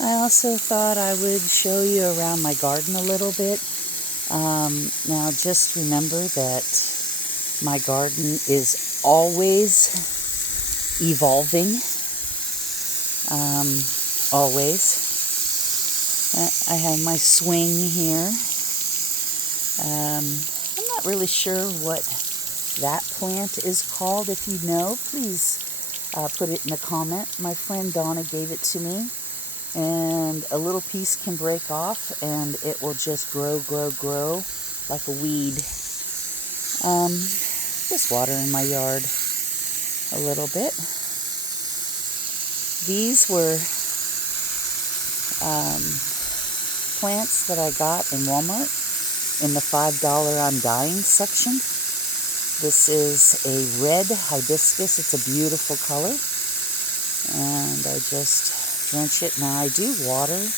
I also thought I would show you around my garden a little bit. Now just remember that my garden is always evolving. Always. I have my swing here. I'm not really sure what that plant is called. If you know, please put it in a comment. My friend Donna gave it to me. And a little piece can break off and it will just grow like a weed. Just water in my yard a little bit. These were plants that I got in Walmart in the $5 I'm dying section. This is a red hibiscus. It's a beautiful color. And I just drench it. Now I do water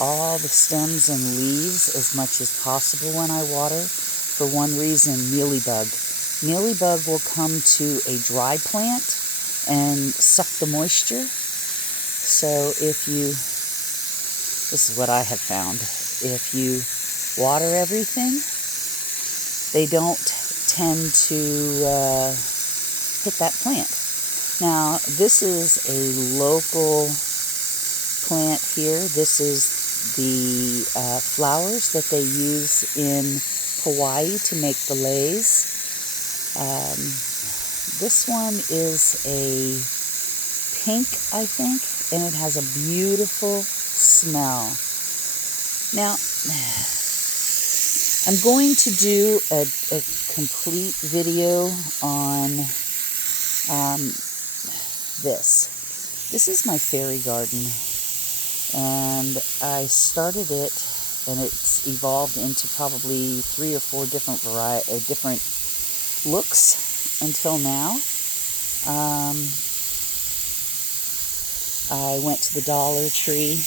all the stems and leaves as much as possible when I water, for one reason: mealybug. Mealybug will come to a dry plant and suck the moisture. So this is what I have found, if you water everything, they don't tend to hit that plant. Now, this is a local plant here. This is the flowers that they use in Hawaii to make the leis. This one is a pink, I think, and it has a beautiful smell. Now, I'm going to do a complete video on this. This is my fairy garden, and I started it, and it's evolved into probably 3 or 4 different different looks until now. I went to the Dollar Tree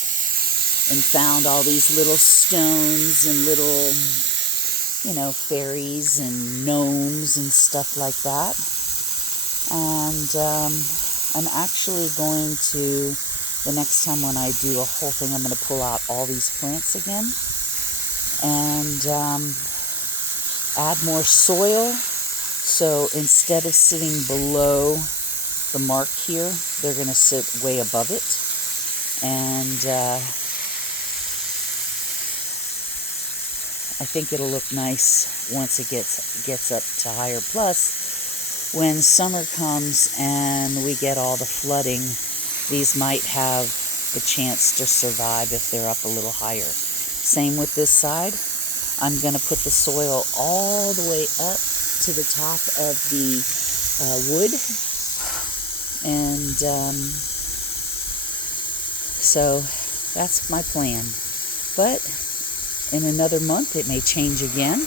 and found all these little stones and little, fairies and gnomes and stuff like that. And I'm actually going to, the next time when I do a whole thing, I'm going to pull out all these plants again and add more soil. So instead of sitting below the mark here, they're going to sit way above it. And I think it'll look nice once it gets up to higher. Plus, when summer comes and we get all the flooding, these might have the chance to survive if they're up a little higher. Same with this side. I'm going to put the soil all the way up to the top of the wood. And so that's my plan. But in another month, it may change again.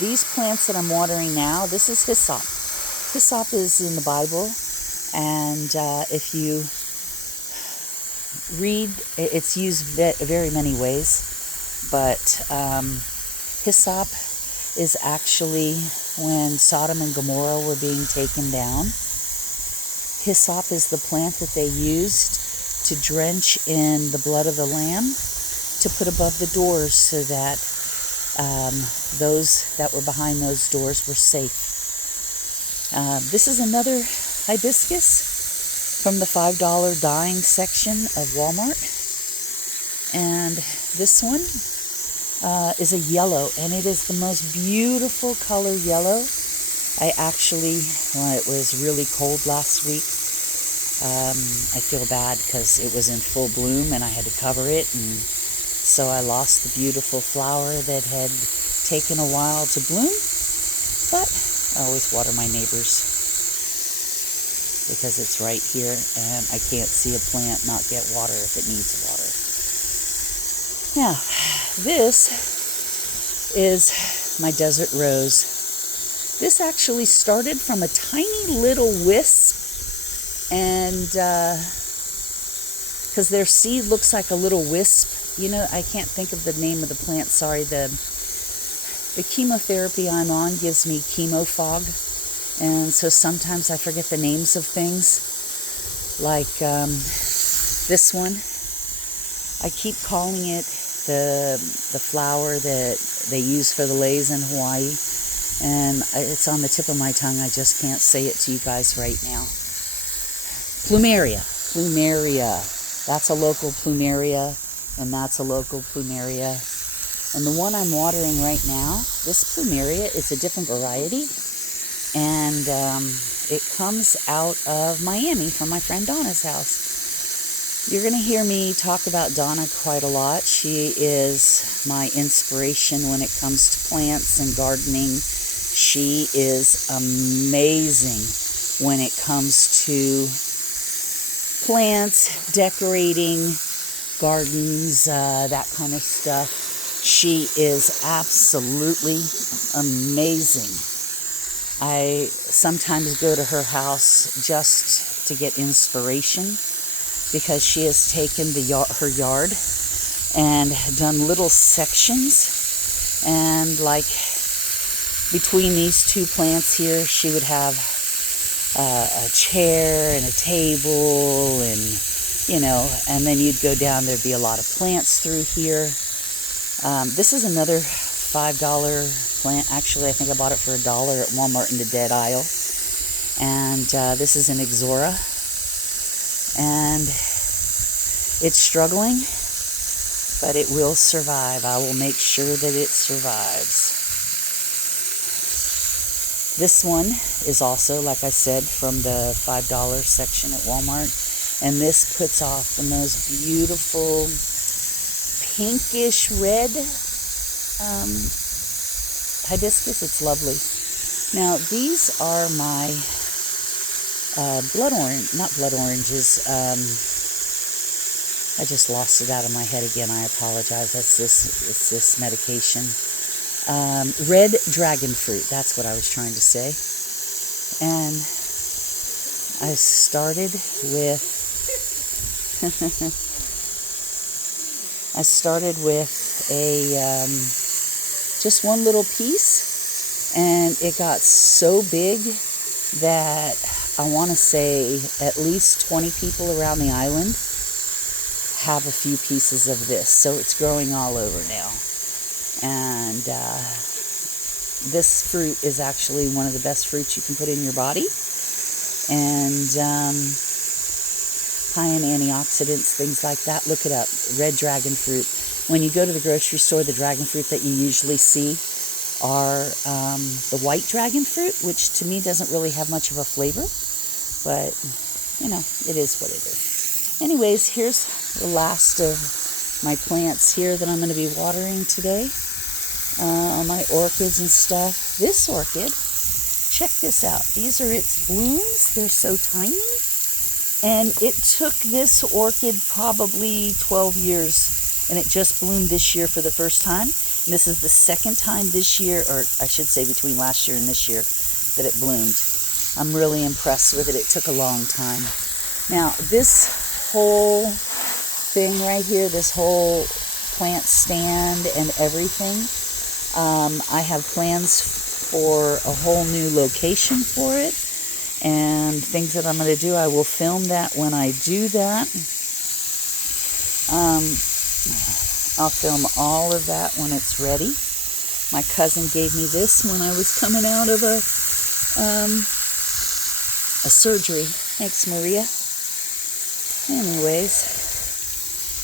These plants that I'm watering now, this is hyssop. Hyssop is in the Bible, and if you read, it's used very many ways, but hyssop is actually when Sodom and Gomorrah were being taken down. Hyssop is the plant that they used to drench in the blood of the lamb to put above the doors so that those that were behind those doors were safe. This is another hibiscus from the $5 dying section of Walmart. And this one is a yellow, and it is the most beautiful color yellow. I actually, when it was really cold last week, I feel bad because it was in full bloom and I had to cover it, and so I lost the beautiful flower that had taken a while to bloom. But I always water my neighbors because it's right here, and I can't see a plant not get water if it needs water. Now, this is my desert rose. This actually started from a tiny little wisp, and because their seed looks like a little wisp. I can't think of the name of the plant, sorry. The chemotherapy I'm on gives me chemo fog, and so sometimes I forget the names of things. Like This one, I keep calling it the flower that they use for the leis in Hawaii, and it's on the tip of my tongue. I just can't say it to you guys right now. Plumeria. That's a local Plumeria, and that's a local Plumeria. And the one I'm watering right now, this Plumeria, it's a different variety, and it comes out of Miami from my friend Donna's house. You're going to hear me talk about Donna quite a lot. She is my inspiration when it comes to plants and gardening. She is amazing when it comes to plants, decorating, gardens, that kind of stuff. She is absolutely amazing. I sometimes go to her house just to get inspiration, because she has taken her yard and done little sections, and like between these two plants here, she would have a chair and a table, and and then you'd go down, there'd be a lot of plants through here. This is another $5 plant. Actually, I think I bought it for $1 at Walmart in the dead aisle. And this is an Ixora. And it's struggling, but it will survive. I will make sure that it survives. This one is also, like I said, from the $5 section at Walmart. And this puts off the most beautiful pinkish red hibiscus. It's lovely. Now, these are my not blood oranges. I just lost it out of my head again. I apologize. It's this medication. Red dragon fruit. That's what I was trying to say. And I started with a just one little piece, and it got so big that I want to say at least 20 people around the island have a few pieces of this. So it's growing all over now. And this fruit is actually one of the best fruits you can put in your body. And high in antioxidants, things like that. Look it up, red dragon fruit. When you go to the grocery store, the dragon fruit that you usually see are the white dragon fruit, which to me doesn't really have much of a flavor, but it is what it is. Anyways, here's the last of my plants here that I'm going to be watering today. All my orchids and stuff. This orchid, check this out. These are its blooms. They're so tiny. And it took this orchid probably 12 years, and it just bloomed this year for the first time. And this is the second time this year, or I should say between last year and this year, that it bloomed. I'm really impressed with it. It took a long time. Now, this whole thing right here, this whole plant stand and everything, I have plans for a whole new location for it. And things that I'm going to do, I will film that when I do that. I'll film all of that when it's ready. My cousin gave me this when I was coming out of a surgery. Thanks, Maria. Anyways,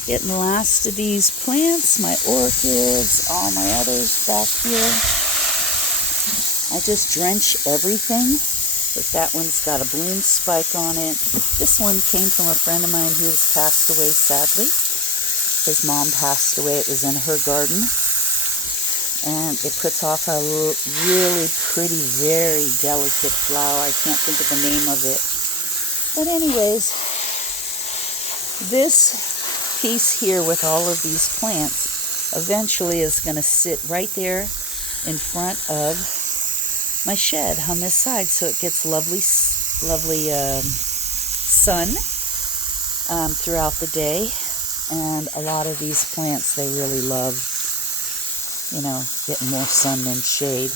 getting the last of these plants, my orchids, all my others back here. I just drench everything. But that one's got a bloom spike on it. This one came from a friend of mine who has passed away, sadly. His mom passed away. It was in her garden. And it puts off a really pretty, very delicate flower. I can't think of the name of it. But anyways, this piece here with all of these plants eventually is going to sit right there in front of my shed on this side, so it gets lovely sun throughout the day. And a lot of these plants, they really love, getting more sun than shade.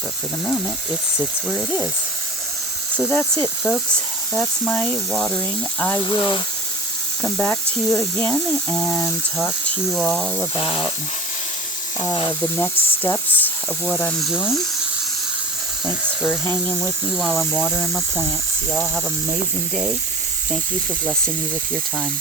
But for the moment, it sits where it is. So that's it, folks. That's my watering. I will come back to you again and talk to you all about the next steps of what I'm doing. Thanks for hanging with me while I'm watering my plants. Y'all have an amazing day. Thank you for blessing me with your time.